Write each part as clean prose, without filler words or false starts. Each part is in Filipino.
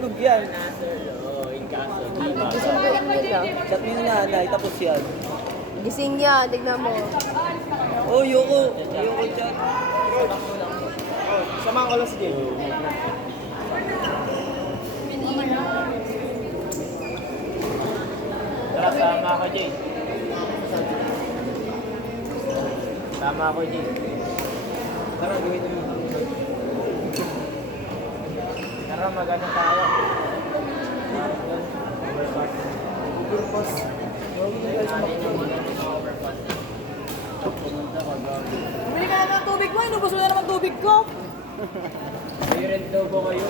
Tunog yan. Gising nila. Chat mo yung nanay, tapos yan. Gising niya, tignan mo. Oh, Yoko. Yoko chat. Samahan ko lang si Jay. Tara, sama ako, Jay. Sama ako, Jay. Tara, gamitin mo. Tara, mag-ano tayo. Overpass. Bili ka na ng tubig mo, inubos mo na naman tubig ko. May red logo kayo.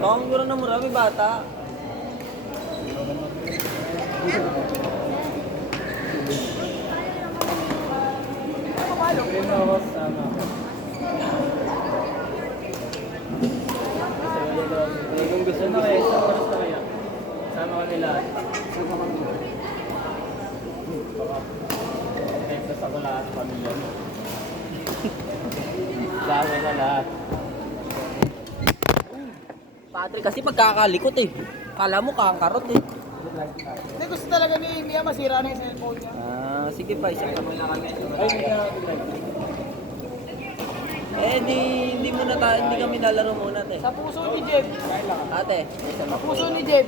Bakang guro na marami bata. Green ako, sama ako. Kung gusto na kayo, sa oras na kaya. Sama kami lahat. Texas ako lahat, pamilya. Sama na lahat. Patrick kasi pagkakalikot eh. Kala mo kakarot eh. Hindi, gusto talaga ni Mia masira na yung cellphone niya. Ah, sige pa, isa pa. Ay, hindi na ako Eh, hindi muna tayo, hindi kami lalaro muna, te. Sa puso ni Jeb. Ate, Sa puso ni Jeb.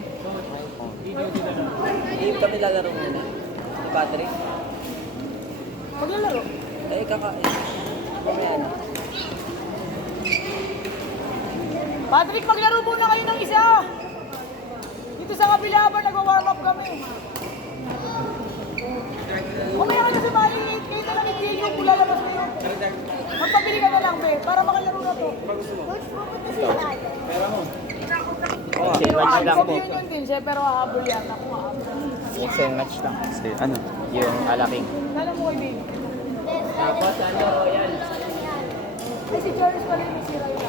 hindi kami lalaro muna. Si Patrick. Maglalaro. Eh, kakain. Mamaya na. Patrick, maglaro muna kayo ng isa. Dito sa kabila ba nagwa-warm up kami. Kumaya ka na sa mali, kayo na lang i-deal yung lalabas mo yun. Magpabili ka na lang, be, para makalaro na to. Pera mo. Oh, Same match lang po. Yun din siya, pero hahabol yan. Ako hahabol. Same match lang. Ano? Yung alaking. Lalo mo kay baby. Tapos ano, yan. Ay, si Charles pala yung sira yun.